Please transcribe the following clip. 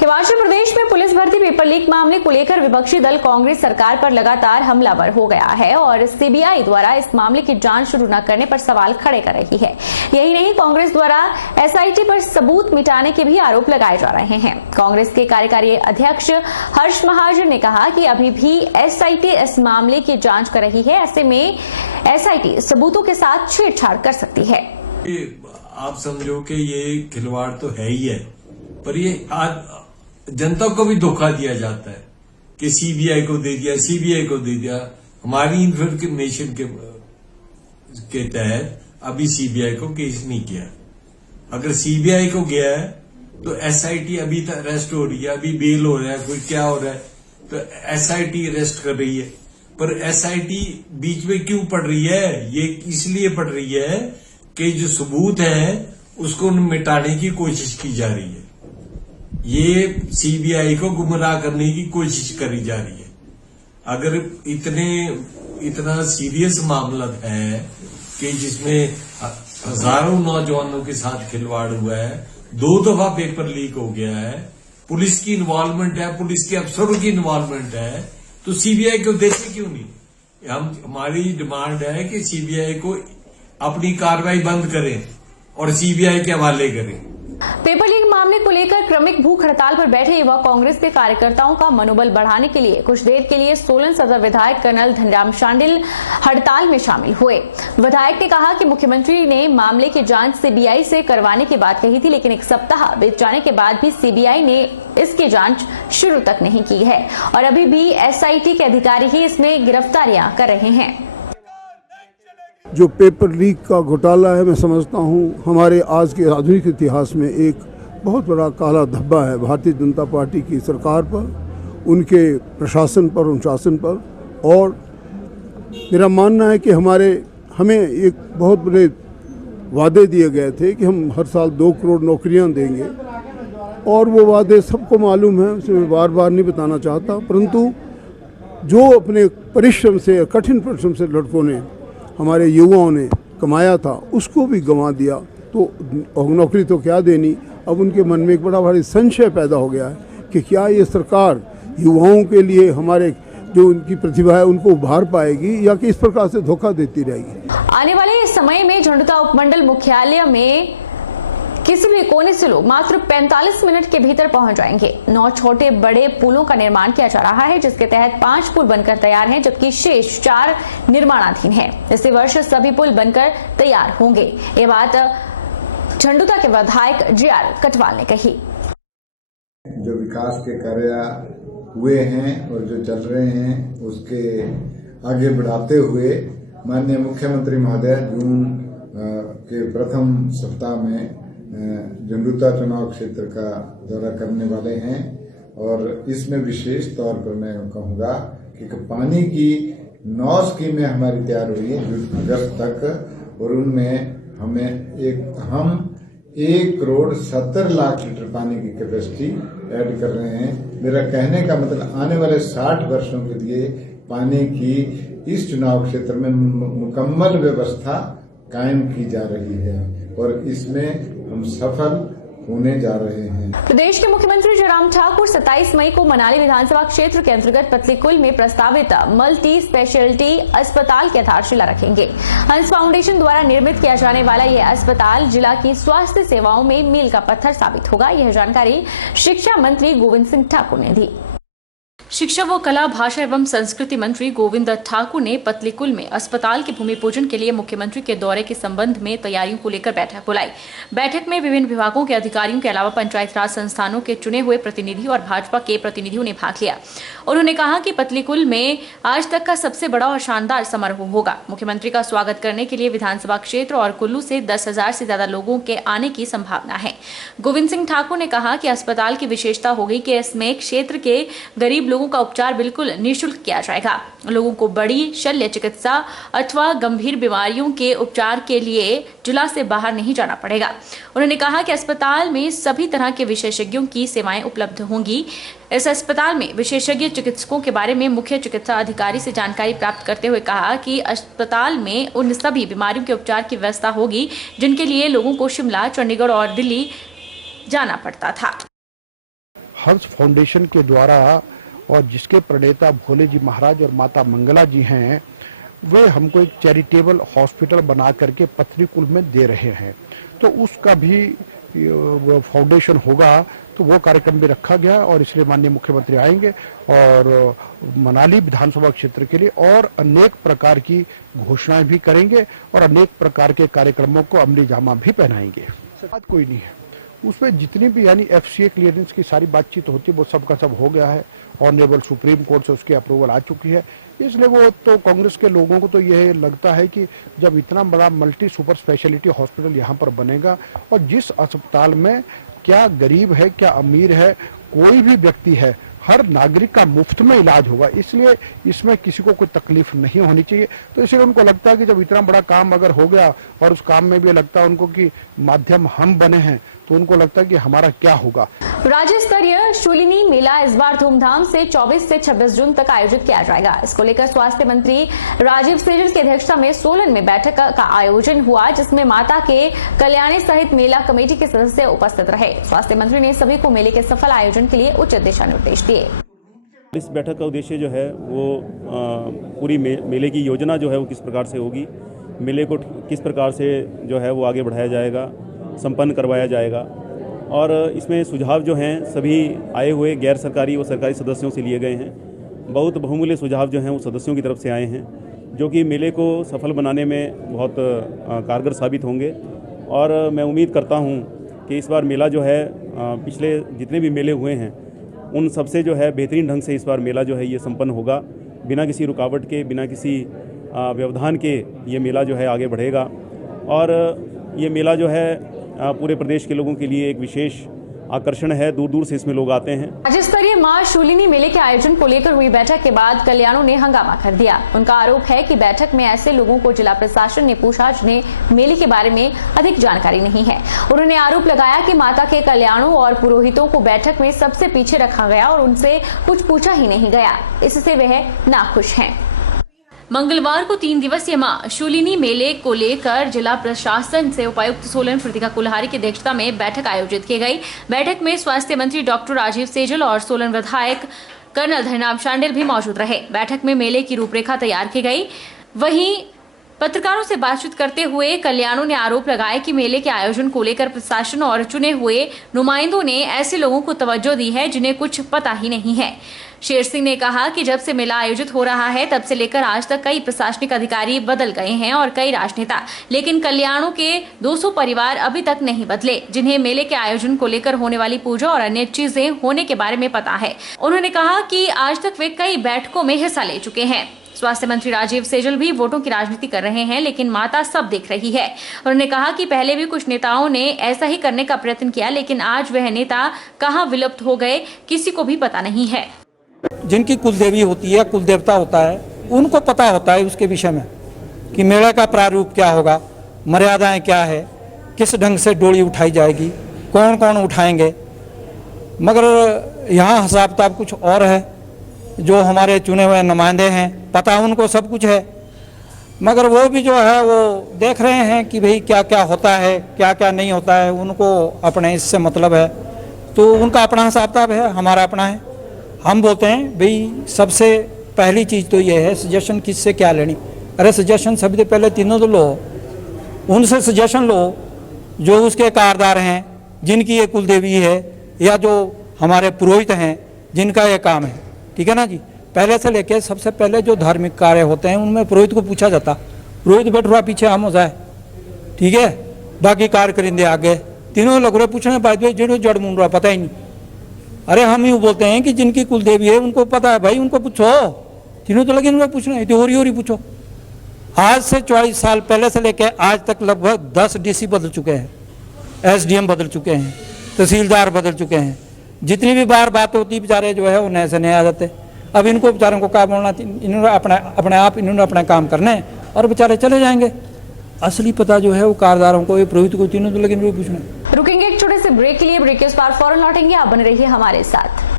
हिमाचल प्रदेश में पुलिस भर्ती paper leak मामले को लेकर विपक्षी दल कांग्रेस सरकार पर लगातार हमलावर हो गया है और सीबीआई द्वारा इस मामले की जांच शुरू न करने पर सवाल खड़े कर रही है। यही नहीं, कांग्रेस द्वारा एसआईटी पर सबूत मिटाने के भी आरोप लगाए जा रहे हैं। कांग्रेस के कार्यकारी अध्यक्ष हर्ष महाजन ने कहा कि अभी भी एसआईटी इस मामले की जांच कर रही है, ऐसे में एसआईटी सबूतों के साथ छेड़छाड़ कर सकती है। आप समझो कि ये खिलवाड़ तो है ही है, पर ये आज जनता को भी धोखा दिया जाता है कि सीबीआई को दे दिया, सीबीआई को दे दिया। हमारी इन्फॉर्मेशन के तहत अभी सीबीआई को केस नहीं किया। अगर सीबीआई को गया है तो एसआईटी अभी तक अरेस्ट हो रही है, अभी बेल हो रहा है, कोई क्या हो रहा है, तो एसआईटी अरेस्ट कर रही है। पर एसआईटी बीच में क्यों पड़ रही है? ये इसलिए पड़ रही है कि जो सबूत है उसको मिटाने की कोशिश की जा रही है। ये सीबीआई को गुमराह करने की कोशिश करी जा रही है। अगर इतना सीरियस मामला है कि जिसमें हजारों नौजवानों के साथ खिलवाड़ हुआ है, 2 दफा पेपर लीक हो गया है, पुलिस की इन्वॉल्वमेंट है, पुलिस के अफसरों की इन्वॉल्वमेंट है, तो सीबीआई को देते क्यों नहीं? हमारी डिमांड है कि सीबीआई को अपनी कार्रवाई बंद करें और सीबीआई के हवाले करें। पेपर लीक मामले को लेकर क्रमिक भूख हड़ताल पर बैठे युवा कांग्रेस के कार्यकर्ताओं का मनोबल बढ़ाने के लिए कुछ देर के लिए सोलन सदर विधायक कर्नल धनराम शांडिल हड़ताल में शामिल हुए। विधायक ने कहा कि मुख्यमंत्री ने मामले की जांच सीबीआई से करवाने की बात कही थी, लेकिन 1 सप्ताह बीत जाने के बाद भी सीबीआई ने इसकी जांच शुरू तक नहीं की है और अभी भी एसआईटी के अधिकारी ही इसमें गिरफ्तारियां कर रहे हैं। जो पेपर लीक का घोटाला है, मैं समझता हूँ हमारे आज के आधुनिक इतिहास में एक बहुत बड़ा काला धब्बा है भारतीय जनता पार्टी की सरकार पर, उनके प्रशासन पर, अनुशासन पर। और मेरा मानना है कि हमें एक बहुत बड़े वादे दिए गए थे कि हम हर साल 2 करोड़ नौकरियां देंगे, और वो वादे सबको मालूम है, उसे मैं बार बार नहीं बताना चाहता। परंतु जो अपने परिश्रम से, कठिन परिश्रम से लड़कों ने, हमारे युवाओं ने कमाया था, उसको भी गंवा दिया। तो नौकरी तो क्या देनी। अब उनके मन में एक बड़ा भारी संशय पैदा हो गया है कि क्या ये सरकार युवाओं के लिए हमारे जो उनकी प्रतिभा है उनको उभार पाएगी या कि इस प्रकार से धोखा देती रहेगी। आने वाले समय में झंडुता उपमंडल मुख्यालय में किसी भी कोने से लोग मात्र 45 मिनट के भीतर पहुंच जाएंगे। 9 छोटे बड़े पुलों का निर्माण किया जा रहा है, जिसके तहत 5 पुल बनकर तैयार हैं, जबकि शेष 4 निर्माणाधीन हैं। इसी वर्ष सभी पुल बनकर तैयार होंगे। ये बात झंडुता के विधायक जीआर कटवाल ने कही। जो विकास के कार्य हुए हैं और जो चल रहे हैं उसके आगे बढ़ाते हुए माननीय मुख्यमंत्री महोदय जून के प्रथम सप्ताह में झंडुता चुनाव क्षेत्र का दौरा करने वाले हैं। और इसमें विशेष तौर पर मैं कहूँगा कि पानी की 9 स्कीमें हमारी तैयार हुई हैं अगस्त तक, और उनमें हम 1 करोड़ 70 लाख लीटर पानी की कैपेसिटी ऐड कर रहे हैं। मेरा कहने का मतलब आने वाले 60 वर्षों के लिए पानी की इस चुनाव क्षेत्र में मुकम्मल व्यवस्था कायम की जा रही है और इसमें हम सफल होने जा रहे हैं। प्रदेश के मुख्यमंत्री जयराम ठाकुर 27 मई को मनाली विधानसभा क्षेत्र के अंतर्गत पतलीकुल में प्रस्तावित मल्टी स्पेशलिटी अस्पताल की आधारशिला रखेंगे। हंस फाउंडेशन द्वारा निर्मित किया जाने वाला यह अस्पताल जिला की स्वास्थ्य सेवाओं में मील का पत्थर साबित होगा। यह जानकारी शिक्षा मंत्री गोविंद सिंह ठाकुर ने दी। शिक्षा व कला, भाषा एवं संस्कृति मंत्री गोविंद ठाकुर ने पतलीकुल में अस्पताल के भूमि पूजन के लिए मुख्यमंत्री के दौरे के संबंध में तैयारियों को लेकर बैठक बुलाई। बैठक में विभिन्न विभागों के अधिकारियों के अलावा पंचायत राज संस्थानों के चुने हुए प्रतिनिधि और भाजपा के प्रतिनिधियों ने भाग लिया। उन्होंने कहा कि पतलीकुल में आज तक का सबसे बड़ा और शानदार समारोह होगा। मुख्यमंत्री का स्वागत करने के लिए विधानसभा क्षेत्र और कुल्लू से 10,000 से ज्यादा लोगों के आने की संभावना है। गोविंद सिंह ठाकुर ने कहा कि अस्पताल की विशेषता होगी कि इसमें क्षेत्र के गरीब लोगों का उपचार बिल्कुल निःशुल्क किया जाएगा। लोगों को बड़ी शल्य चिकित्सा अथवा गंभीर बीमारियों के उपचार के लिए जिला से बाहर नहीं जाना पड़ेगा। उन्होंने कहा कि अस्पताल में सभी तरह के विशेषज्ञों की सेवाएं उपलब्ध होंगी। इस अस्पताल में विशेषज्ञ चिकित्सकों के बारे में मुख्य चिकित्सा अधिकारी से जानकारी प्राप्त करते हुए कहा कि अस्पताल में उन सभी बीमारियों के उपचार की व्यवस्था होगी जिनके लिए लोगों को शिमला, चंडीगढ़ और दिल्ली जाना पड़ता था। हर्ष फाउंडेशन के द्वारा और जिसके प्रणेता भोले जी महाराज और माता मंगला जी हैं, वे हमको एक चैरिटेबल हॉस्पिटल बना करके पत्नीकुल में दे रहे हैं। तो उसका भी फाउंडेशन होगा, तो वो कार्यक्रम भी रखा गया और इसलिए माननीय मुख्यमंत्री आएंगे और मनाली विधानसभा क्षेत्र के लिए और अनेक प्रकार की घोषणाएं भी करेंगे और अनेक प्रकार के कार्यक्रमों को अमली जामा भी पहनाएंगे। बात कोई नहीं है उसमें, जितनी भी यानी FCA क्लियरेंस की सारी बातचीत होती है वो सब का सब हो गया है। ऑनरेबल सुप्रीम कोर्ट से उसकी अप्रूवल आ चुकी है। इसलिए वो तो कांग्रेस के लोगों को तो यह लगता है कि जब इतना बड़ा मल्टी सुपर स्पेशलिटी हॉस्पिटल यहाँ पर बनेगा और जिस अस्पताल में क्या गरीब है क्या अमीर है कोई भी व्यक्ति है, हर नागरिक का मुफ्त में इलाज होगा, इसलिए इसमें किसी को कोई तकलीफ नहीं होनी चाहिए। तो इसलिए उनको लगता है कि जब इतना बड़ा काम अगर हो गया और उस काम में भी लगता है उनको कि माध्यम हम बने हैं, तो उनको लगता है कि हमारा क्या होगा। राज्य स्तरीय शूलिनी मेला इस बार धूमधाम से 24 से 26 जून तक आयोजित किया जाएगा। इसको लेकर स्वास्थ्य मंत्री राजीव सैजल की अध्यक्षता में सोलन में बैठक का आयोजन हुआ, जिसमें माता के कल्याणी सहित मेला कमेटी के सदस्य उपस्थित रहे। स्वास्थ्य मंत्री ने सभी को मेले के सफल आयोजन के लिए उचित दिशा निर्देश दिए। इस बैठक का उद्देश्य जो है वो पूरी मेले की योजना जो है वो किस प्रकार से होगी, मेले को किस प्रकार से जो है वो आगे बढ़ाया जाएगा, संपन्न करवाया जाएगा। और इसमें सुझाव जो हैं सभी आए हुए गैर सरकारी व सरकारी सदस्यों से लिए गए हैं। बहुत बहुमूल्य सुझाव जो हैं वो सदस्यों की तरफ से आए हैं, जो कि मेले को सफल बनाने में बहुत कारगर साबित होंगे। और मैं उम्मीद करता हूं कि इस बार मेला जो है पिछले जितने भी मेले हुए हैं उन सबसे जो है बेहतरीन ढंग से इस बार मेला जो है ये संपन्न होगा। बिना किसी रुकावट के, बिना किसी व्यवधान के ये मेला जो है आगे बढ़ेगा। और ये मेला जो है पूरे प्रदेश के लोगों के लिए एक विशेष आकर्षण है, दूर दूर से इसमें लोग आते हैं। राज्य स्तरीय मां शूलिनी मेले के आयोजन को लेकर हुई बैठक के बाद कल्याणों ने हंगामा कर दिया। उनका आरोप है कि बैठक में ऐसे लोगों को जिला प्रशासन ने पूछा जिन्हें मेले के बारे में अधिक जानकारी नहीं है। उन्होंने आरोप लगाया कि माता के कल्याणों और पुरोहितों को बैठक में सबसे पीछे रखा गया और उनसे कुछ पूछा ही नहीं गया। इससे वह नाखुश हैं। मंगलवार को 3 दिवसीय मां शूलिनी मेले को लेकर जिला प्रशासन से उपायुक्त सोलन प्रतिका कुल्हारी की अध्यक्षता में बैठक आयोजित की गई। बैठक में स्वास्थ्य मंत्री डॉक्टर राजीव सैजल और सोलन विधायक कर्नल धनीराम शांडिल भी मौजूद रहे। बैठक में मेले की रूपरेखा तैयार की गई। वहीं पत्रकारों से बातचीत करते हुए कल्याणों ने आरोप लगाया कि मेले के आयोजन को लेकर प्रशासन और चुने हुए नुमाइंदों ने ऐसे लोगों को तवज्जो दी है जिन्हें कुछ पता ही नहीं है। शेर सिंह ने कहा कि जब से मेला आयोजित हो रहा है तब से लेकर आज तक कई प्रशासनिक अधिकारी बदल गए हैं और कई राजनेता, लेकिन कल्याणों के 200 परिवार अभी तक नहीं बदले, जिन्हें मेले के आयोजन को लेकर होने वाली पूजा और अन्य चीजें होने के बारे में पता है। उन्होंने कहा कि आज तक वे कई बैठकों में हिस्सा ले चुके हैं। स्वास्थ्य मंत्री राजीव सैजल भी वोटों की राजनीति कर रहे हैं, लेकिन माता सब देख रही है। उन्होंने कहा कि पहले भी कुछ नेताओं ने ऐसा ही करने का प्रयत्न किया, लेकिन आज वह नेता कहां विलुप्त हो गए किसी को भी पता नहीं है। जिनकी कुलदेवी होती है, कुल देवता होता है, उनको पता होता है उसके विषय में कि मेला का प्रारूप क्या होगा, मर्यादाएं क्या है, किस ढंग से डोली उठाई जाएगी, कौन कौन उठाएंगे। मगर यहाँ हिसाब किताब कुछ और है। जो हमारे चुने हुए नुमाइंदे हैं पता उनको सब कुछ है, मगर वो भी जो है वो देख रहे हैं कि भाई क्या क्या होता है, क्या क्या नहीं होता है। उनको अपने इससे मतलब है, तो उनका अपना हिसाब किताब है, हमारा अपना है। हम बोलते हैं भाई सबसे पहली चीज़ तो ये है सजेशन किससे क्या लेनी। अरे सजेशन सबसे पहले तीनों तो लो, उनसे सजेशन लो जो उसके कारदार हैं, जिनकी ये कुलदेवी है या जो हमारे पुरोहित हैं जिनका ये काम है, ठीक है ना जी। पहले से लेके सबसे पहले जो धार्मिक कार्य होते हैं उनमें पुरोहित को पूछा जाता, पुरोहित बैठ रहा पीछे हम हो जाए, ठीक है, बाकी कार्य करेंगे आगे। तीनों लग रहे पूछने बाद जो जड़ मूड रहा पता ही नहीं। अरे हम यूँ बोलते हैं कि जिनकी कुलदेवी है उनको पता है, भाई उनको पूछो। तीनों तो लगे उनको पूछना, तो हो रही पूछो। आज से 44 साल पहले से लेके आज तक लगभग 10 DC बदल चुके हैं, SDM बदल चुके हैं, तहसीलदार बदल चुके हैं। जितनी भी बार बात होती बेचारे जो है वो नए से नए आ जाते। अब इनको बेचारों को क्या बोलना, इन्होंने अपने आप इन्होंने अपना काम करने और बेचारे चले जाएंगे। असली पता जो है वो कारदारों को, ये पुरोहित को, तीनों तो लेकिन वो पूछना। रुकेंगे एक छोटे से ब्रेक के लिए। ब्रेक के उस पार फौरन लौटेंगे। आप बने रहिए हमारे साथ।